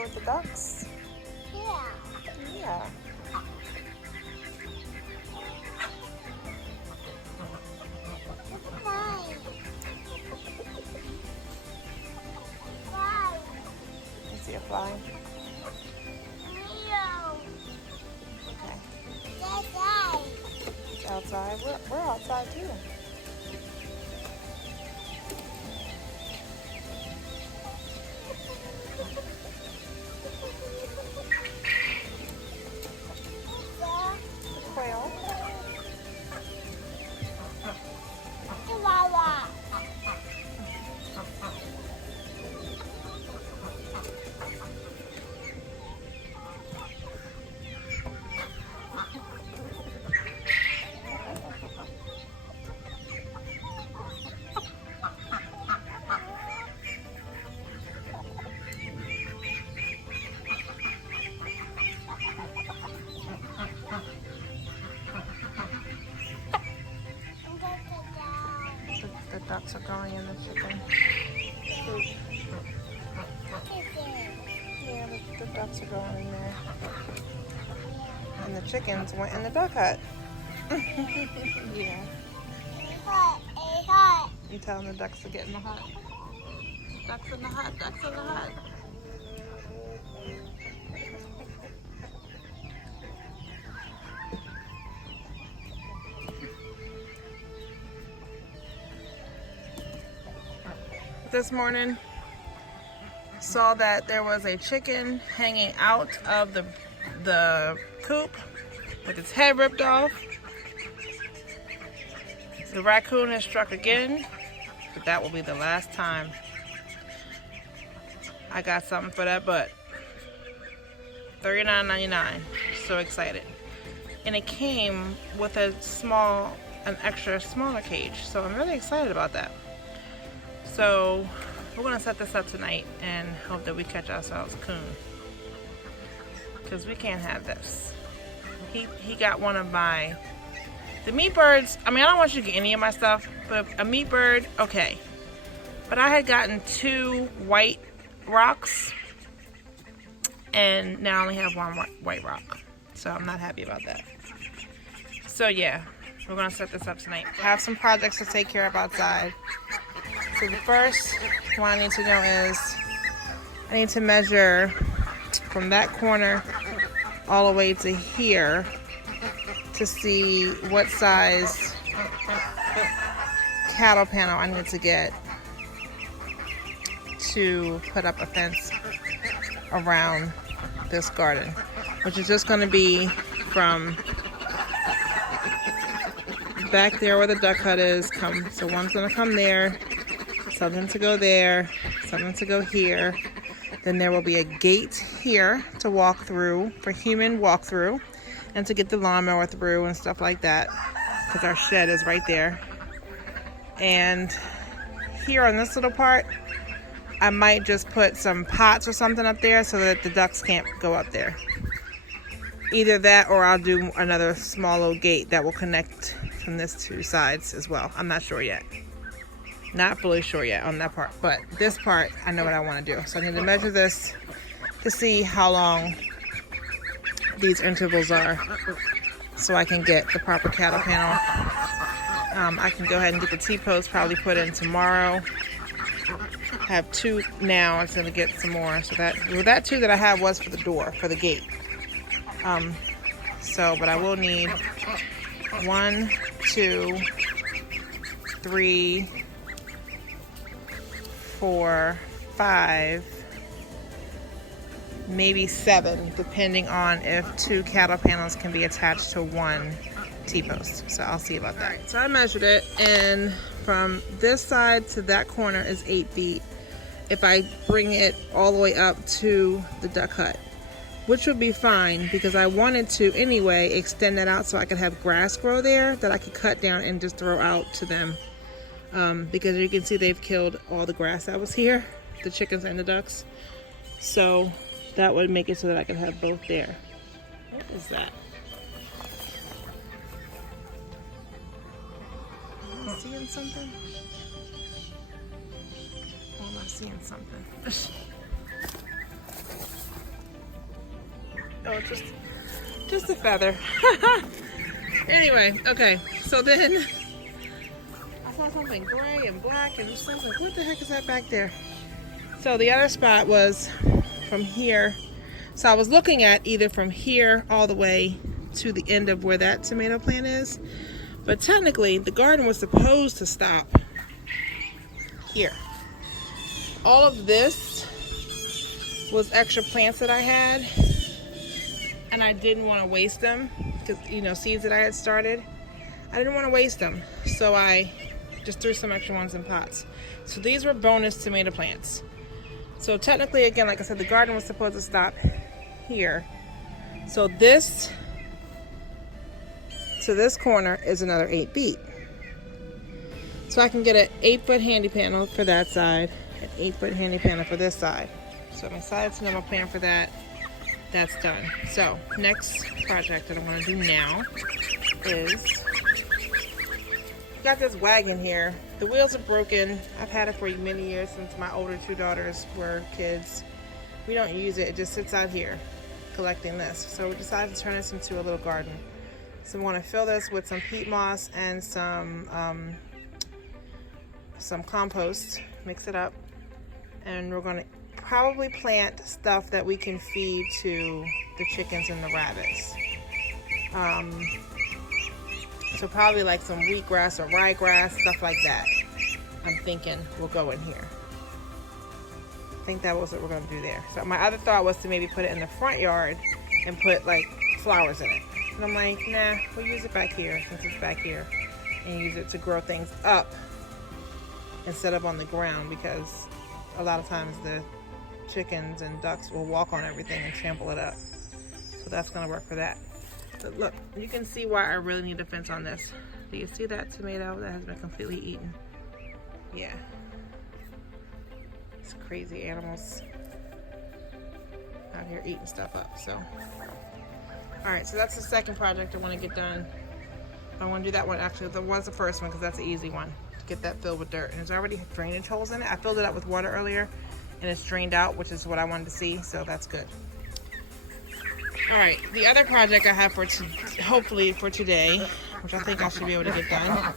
play with the ducks? Yeah. Yeah. Fine. Fine. You see a fly? Meow. Okay. Dad. It's outside. We're outside too. Quail. Chihuahua. The ducks are going in the chicken coop. Yeah, the ducks are going in there. And the chickens went in the duck hut. Yeah. You telling the ducks to get in the hut? Ducks in the hut, ducks in the hut. This morning, saw that there was a chicken hanging out of the coop with its head ripped off. The raccoon has struck again, but that will be the last time I got something for that butt. $39.99. So excited. And it came with an extra smaller cage, so I'm really excited about that. So we're gonna set this up tonight and hope that we catch ourselves a coon, because we can't have this. He got one of the meat birds. I mean, I don't want you to get any of my stuff, but a meat bird, okay. But I had gotten 2 white rocks, and now I only have 1 white rock. So I'm not happy about that. So yeah, we're gonna set this up tonight. Have some projects to take care of outside. So the first one I need to know is, I need to measure from that corner all the way to here to see what size cattle panel I need to get to put up a fence around this garden, which is just going to be from back there where the duck hut is. So one's going to come there, something to go there, something to go here. Then there will be a gate here to walk through, for human walk through, and to get the lawnmower through and stuff like that, because our shed is right there. And here on this little part, I might just put some pots or something up there so that the ducks can't go up there. Either that, or I'll do another small little gate that will connect from these 2 sides as well. I'm not sure yet. Not fully sure yet on that part, but this part, I know what I want to do. So I need to measure this to see how long these intervals are, so I can get the proper cattle panel. I can go ahead and get the T-post probably put in tomorrow. I have 2 now. I'm going to get some more. So that 2 that I have was for the door, for the gate. But I will need 1, 2, 3, 4, 5, maybe 7, depending on if 2 cattle panels can be attached to 1 T-post. So I'll see about that. Right, so I measured it, and from this side to that corner is 8 feet. If I bring it all the way up to the duck hut, which would be fine, because I wanted to anyway extend that out so I could have grass grow there that I could cut down and just throw out to them. Because you can see they've killed all the grass that was here, the chickens and the ducks. So that would make it so that I could have both there. What is that? Am I seeing something? Or am I seeing something? Oh, it's just a feather. Anyway, okay. So then I saw something gray and black, and I was like, what the heck is that back there? So the other spot was from here. So I was looking at either from here all the way to the end of where that tomato plant is. But technically, the garden was supposed to stop here. All of this was extra plants that I had, and I didn't want to waste them because, you know, seeds that I had started. I didn't want to waste them, so I just threw some extra ones in pots. So these were bonus tomato plants. So technically, again, like I said, the garden was supposed to stop here. So this to this corner is another 8 feet. So I can get an 8-foot handy panel for that side, an 8-foot handy panel for this side. So I decided to know my plan for that. That's done. So next project that I want to do now is, got this wagon here. The wheels are broken. I've had it for many years since my older 2 daughters were kids. We don't use it. It just sits out here collecting this. So we decided to turn this into a little garden. So we want to fill this with some peat moss and some compost. Mix it up, and we're going to probably plant stuff that we can feed to the chickens and the rabbits. So probably like some wheatgrass or ryegrass, stuff like that. I'm thinking will go in here. I think that was what we're going to do there. So my other thought was to maybe put it in the front yard and put like flowers in it. And I'm like, nah, we'll use it back here since it's back here, and use it to grow things up instead of on the ground, because a lot of times the chickens and ducks will walk on everything and trample it up. So that's going to work for that. But look, you can see why I really need a fence on this. Do you see that tomato that has been completely eaten? Yeah. It's crazy animals out here eating stuff up. So, all right, so that's the second project I want to get done. I want to do that one. Actually, that was the first one because that's the easy one. To get that filled with dirt. And there's already drainage holes in it. I filled it up with water earlier, and it's drained out, which is what I wanted to see. So that's good. All right, the other project I have for hopefully for today, which I think I should be able to get done,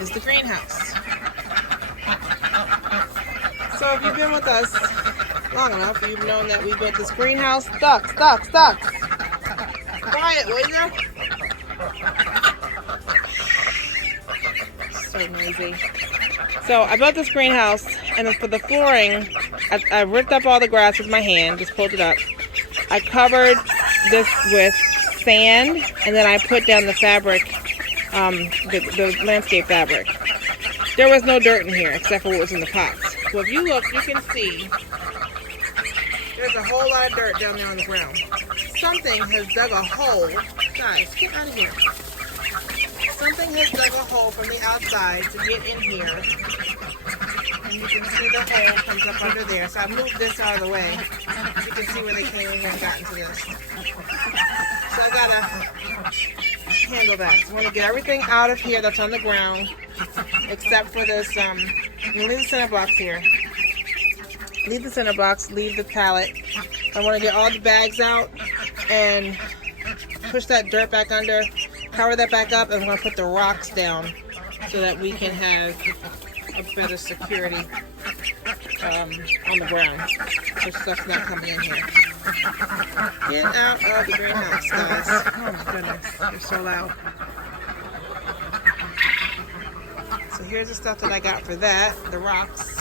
is the greenhouse. So if you've been with us long enough, you've known that we built this greenhouse. Ducks. Quiet, will you? So noisy. So I built this greenhouse, and for the flooring, I ripped up all the grass with my hand, just pulled it up. I covered this with sand, and then I put down the fabric, the landscape fabric. There was no dirt in here except for what was in the pots. So if you look, you can see there's a whole lot of dirt down there on the ground. Something has dug a hole. Guys, get out of here. Something has dug a hole from the outside to get in here. And you can see the hole comes up under there. So I moved this out of the way. You can see where they came in here and got into this. So I gotta handle that. So I want to get everything out of here that's on the ground, except for this, leave the center box here. Leave the center box, leave the pallet. I want to get all the bags out and push that dirt back under, cover that back up, and I'm going to put the rocks down so that we can have a better security on the ground, so stuff's not coming in here. Get out of the greenhouse, guys. Oh my goodness, you're so loud. So here's the stuff that I got for that, the rocks.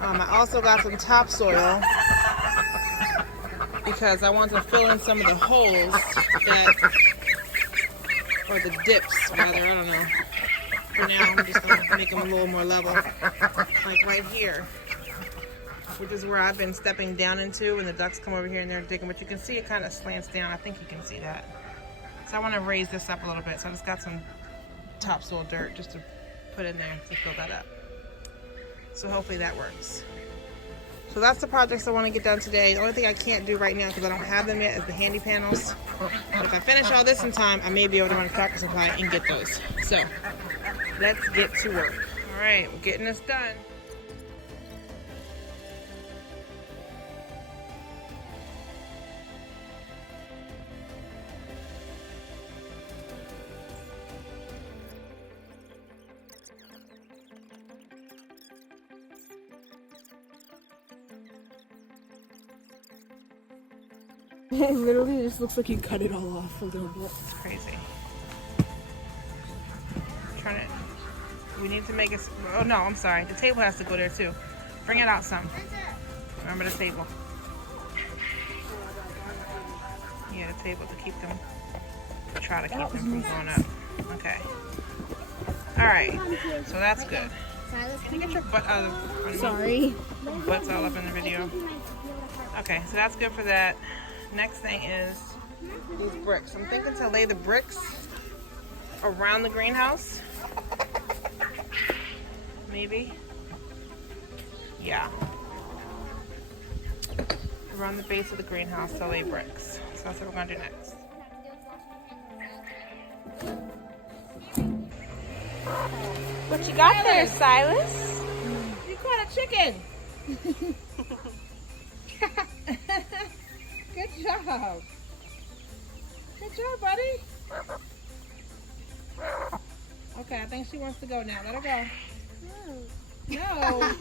I also got some topsoil because I want to fill in some of the holes that, or the dips rather, I don't know. For now, I'm just going to make them a little more level. Like right here, which is where I've been stepping down into, and the ducks come over here and they're digging, but you can see it kind of slants down. I think you can see that. So I want to raise this up a little bit. So I just got some topsoil dirt just to put in there to fill that up. So hopefully that works. So that's the projects I want to get done today. The only thing I can't do right now because I don't have them yet is the handy panels. But if I finish all this in time, I may be able to run a Tractor Supply and get those. So let's get to work. All right, we're getting this done. It literally just looks like you cut it all off a little bit. It's crazy. Trying to. We need to make it. Oh no, I'm sorry. The table has to go there too. Bring it out some. Remember the table. Yeah, the table to keep them. Try to keep them from going up. Okay. All right. So that's good. Can you get your butt out of? Sorry. Butt's all up in the video. Okay, so that's good for that. Next thing is these bricks. I'm thinking to lay the bricks around the greenhouse. Maybe. Yeah. Around the base of the greenhouse to lay bricks. So that's what we're gonna do next. What you got there, Silas? You caught a chicken. Good job. Good job, buddy. Okay, I think she wants to go now. Let her go. No.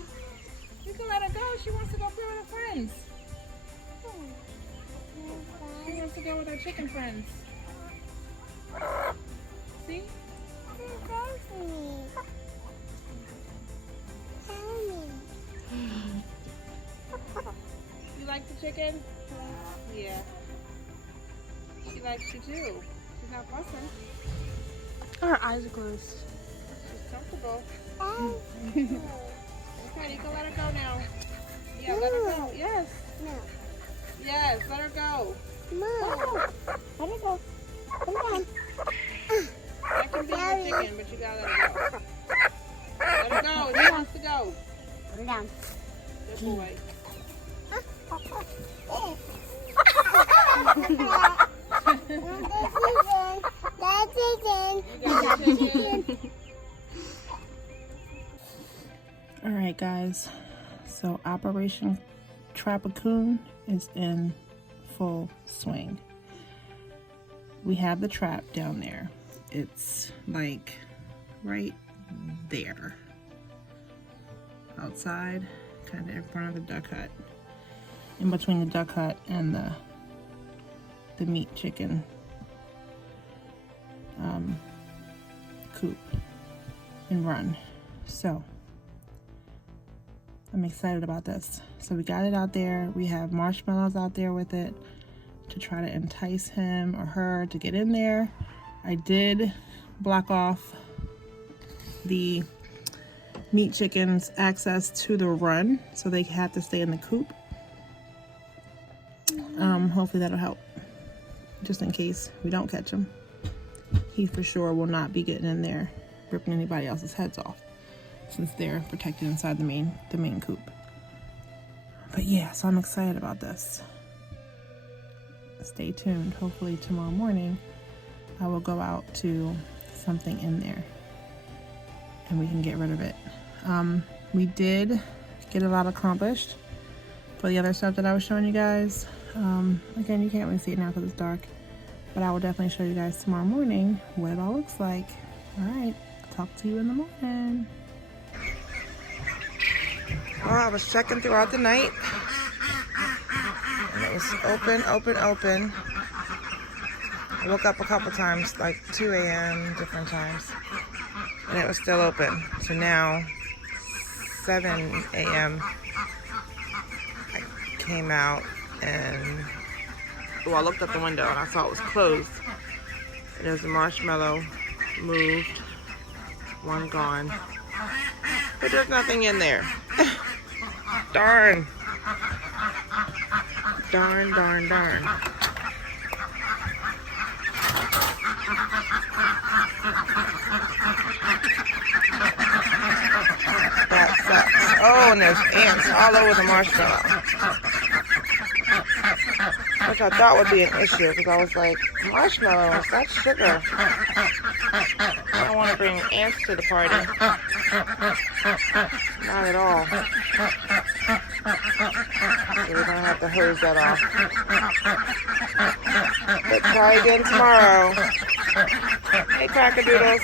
You can let her go. She wants to go play with her friends. She wants to go with her chicken friends. See? You like the chicken? Yeah. She likes you too. She's not fussing. Her eyes are closed. She's comfortable. Okay, you can let her go now. Yeah, let her go. Yes. No. Yes, let her go. Mom. Let her go. Come on. That can be your chicken, but you gotta let her go. Let her go. She wants to go. Put her down. Good boy. That's chicken. You got your chicken. All right, guys. So Operation Raccoon is in full swing. We have the trap down there. It's like right there. Outside, kind of in front of the duck hut. In between the duck hut and the meat chicken coop and run. So I'm excited about this. So we got it out there. We have marshmallows out there with it to try to entice him or her to get in there. I did block off the meat chickens access to the run, so they have to stay in the coop. Hopefully that'll help, just in case we don't catch him. He for sure will not be getting in there ripping anybody else's heads off, since they're protected inside the main coop. But yeah, so I'm excited about this. Stay tuned. Hopefully tomorrow morning I will go out to something in there and we can get rid of it. We did get a lot accomplished for the other stuff that I was showing you guys. Again, you can't really see it now because it's dark, but I will definitely show you guys tomorrow morning what it all looks like. All right, talk to you in the morning. Well, I was checking throughout the night, and it was open. I woke up a couple times, like 2 a.m., different times, and it was still open. So now, 7 a.m., I came out and, well, I looked out the window and I saw it was closed. And there's a marshmallow moved, one gone, but there's nothing in there. Darn. Darn. That sucks. Oh, and there's ants all over the marshmallow. Which I thought would be an issue, because I was like, marshmallows, that's sugar. I don't want to bring ants to the party. Not at all. So we're going to have to hose that off. But try again tomorrow. Hey, Crackerdoodles.